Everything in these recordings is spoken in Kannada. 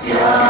Shiva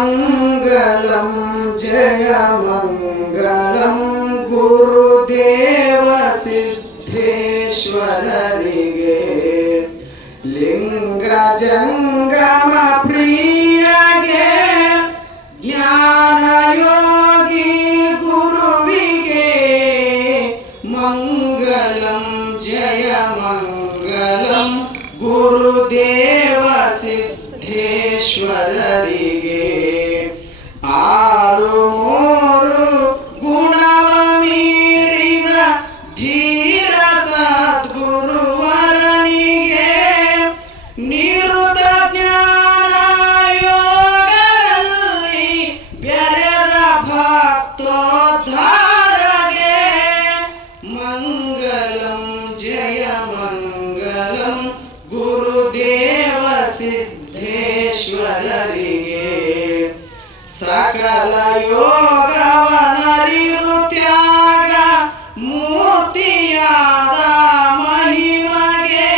मंगलम जय मंगलम गुरुदेव सिद्धेश्वररिगे लिंग जंगम प्रियगे ज्ञान योगी गुरुविगे मंगलम जय मंगलम गुरुदेव सिद्धेश्वररिगे आरु ಮೂರು ಗುಣವ ಮೀರಿದ ಧೀರ ಸದ್ಗುರುವರನಿಗೆ ನಿರುತ ಜ್ಞಾನ ಯೋಗದಲ್ಲಿ ಬೆರೆದ ಭಕ್ತೋದ್ಧಾರಗೆ ಮಂಗಲಂ ಜಯ ಮಂಗಲಂ ಗುರುದೇವ ಸಿದ್ದೇಶ್ವರರಿಗೆ ಸಕಲ ಯೋಗವನರಿದು ತ್ಯಾಗ ಮೂರ್ತಿಯಾದ ಮಹಿಮಗೆ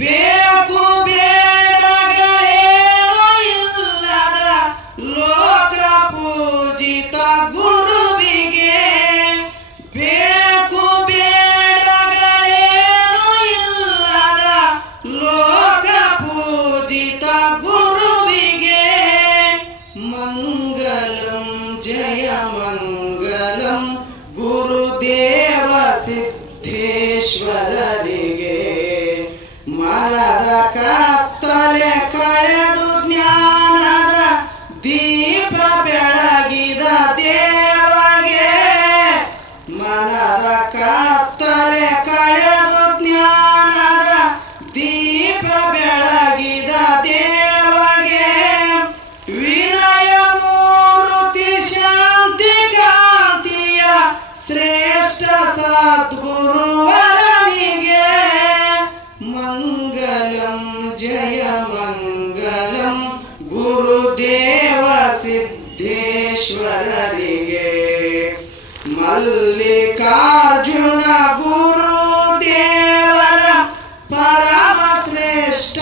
ಬೇಕು ಬೇಡಗಳೇನೂ ಇಲ್ಲದ ಲೋಕ ಪೂಜಿತ ಗುರುವಿಗೆ ಬೇಕು ಬೇಡಗಳೇನೂ ಇಲ್ಲದ ಲೋಕ ಪೂಜಿತ ಗುರುವಿಗೆ ಮಂಗಲಂ ಜಯ ಮಂಗಲಂ ಗುರು ಗುರುದೇವ ಸಿದ್ದೇಶ್ವರರಿಗೆ ಮನದ ಕತ್ತಲೆ ಕಳೆದು ಜ್ಞಾನದ ದೀಪ ಬೆಳಗಿದ ದೇವಗೆ ಮನದ ಕತ್ತಲೆ ಕಳೆದು ಜ್ಞಾನದ ದೀಪ ಬೆಳಗಿದ ದೇವಗೆ ವಿನಯ ಮೂರ್ತಿ ಶಾಂತಿ ಕಾಂತಿಯ ಶ್ರೇಷ್ಠ ಸದ್ಗುರುವರನಿಗೆ ಮಂಗಲಂ ಜಯ ಮಂಗಲಂ ಗುರುದೇವ ಸಿದ್ದೇಶ್ವರರಿಗೆ ಮಲ್ಲಿಕಾರ್ಜುನ ಗುರುದೇವರ ಪರಮ ಶ್ರೇಷ್ಠ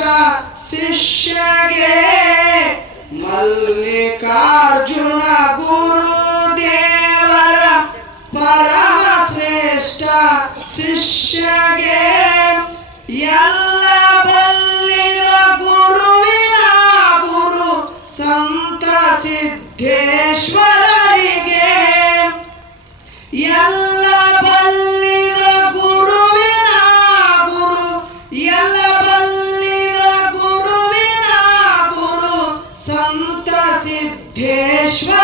ಶಿಷ್ಯಗೆ ಮಲ್ಲಿಕಾರ್ಜುನ ಗುರುದೇವರ ಪರಮ ಶ್ರೇಷ್ಠ ಶಿಷ್ಯಗೆ ಎಲ್ಲ ಬಲ್ಲಿದ ಗುರುವಿನ ಗುರು ಸಂತ ಸಿದ್ದೇಶ್ವರರಿಗೆ ಎಲ್ಲ ಬಲ್ಲಿದ ಗುರುವಿನ ಗುರು ಎಲ್ಲ ಬಲ್ಲಿದ ಗುರುವಿನ ಗುರು ಸಂತ ಸಿದ್ದೇಶ್ವರರಿಗೆ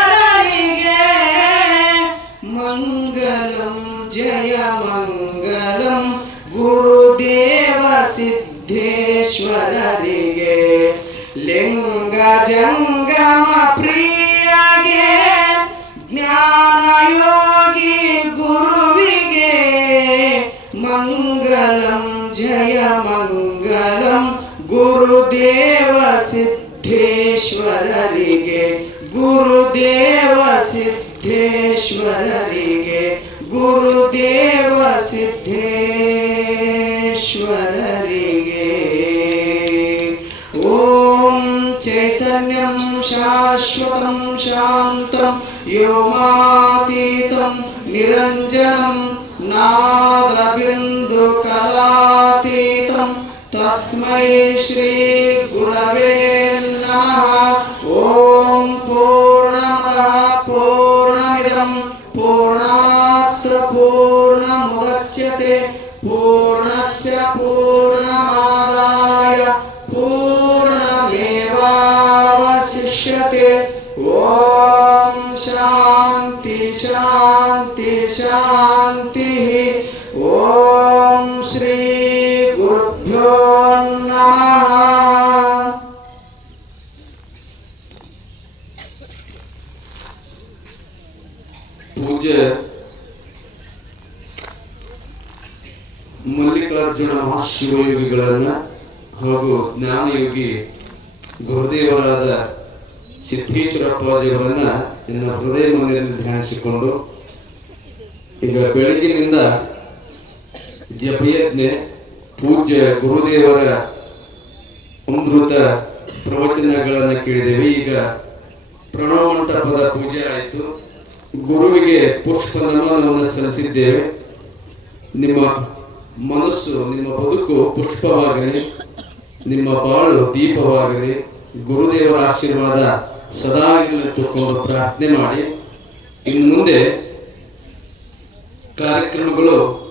ಮಂಗಲಂ ಜಯ ಮಂಗಲಂ ಗುರುದೇವ ಸಿದ್ದೇಶ್ವರರಿಗೆ ಲಿಂಗ ಜಂಗಮ ಪ್ರಿಯಗೆ ಜ್ಞಾನಯೋಗಿ ಗುರುವಿಗೆ ಮಂಗಲಂ ಜಯ ಮಂಗಲಂ ಗುರುದೇವ ಸಿದ್ದೇಶ್ವರರಿಗೆ ಗುರುದೇವ ಸಿದ್ದೇಶ್ವರರಿಗೆ ಗುರುದೇವ ಸಿದ್ದೇಶ್ವರರಿಗೆ ಓಂ ಚೈತನ್ಯಂ ಶಾಶ್ವತಂ ಶಾಂತಂ ವ್ಯೋಮಾತೀತಂ ನಿರಂಜನಂ ನಾದಬಿಂದು ಕಲಾತೀತಂ ತಸ್ಮೈ ಶ್ರೀ ಗುರವೇ ನಮಃ ಓಂ ಪೂರ್ಣಮದಃ ಪೂರ್ಣಮಿದಂ ಪೂರ್ಣಾತ್ ಪೂರ್ಣಮುದಚ್ಯತೆ ಪೂರ್ಣಸ್ಯ ಪೂರ್ಣಮಾದಾಯ ಪೂರ್ಣಮೇವಾವಶಿಷ್ಯತೆ ಓಂ ಶಾಂತಿ ಶಾಂತಿ ಶಾಂತಿ ಓಂ ಶ್ರೀ ಗುರುಭ್ಯೋ ನಮಃ. ಪೂಜ್ಯ ಮಲ್ಲಿಕಾರ್ಜುನ ಮಹಾಶಿವಯೋಗಿಗಳನ್ನ ಹಾಗೂ ಜ್ಞಾನಯೋಗಿ ಗುರುದೇವರಾದ ಸಿದ್ದೇಶ್ವರಪ್ಪಾಜಿಯವರನ್ನ ನನ್ನ ಹೃದಯ ಮಂದಿರದಲ್ಲಿ ಧ್ಯಾನಿಸಿಕೊಂಡು ಈಗ ಬೆಳಗಿನಿಂದ ಜಪಯಜ್ಞೆ ಪೂಜ್ಯ ಗುರುದೇವರ ಅಮೃತ ಪ್ರವಚನಗಳನ್ನು ಕೇಳಿದ್ದೇವೆ. ಈಗ ಪ್ರಣವ ಮಂಟಪದ ಪೂಜೆ ಆಯಿತು. ಗುರುವಿಗೆ ಪುಷ್ಪ ನಮನವನ್ನು ಸಲ್ಲಿಸಿದ್ದೇವೆ. ನಿಮ್ಮ ಮನಸ್ಸು, ನಿಮ್ಮ ಬದುಕು ಪುಷ್ಪವಾಗಲಿ, ನಿಮ್ಮ ಬಾಳು ದೀಪವಾಗಲಿ, ಗುರುದೇವರ ಆಶೀರ್ವಾದ ಸದಾ ಇರಲಿ ತಕ್ಕೊಂಡು ಪ್ರಾರ್ಥನೆ ಮಾಡಿ. ಇನ್ನು ಮುಂದೆ ಕಾರ್ಯಕ್ರಮಗಳು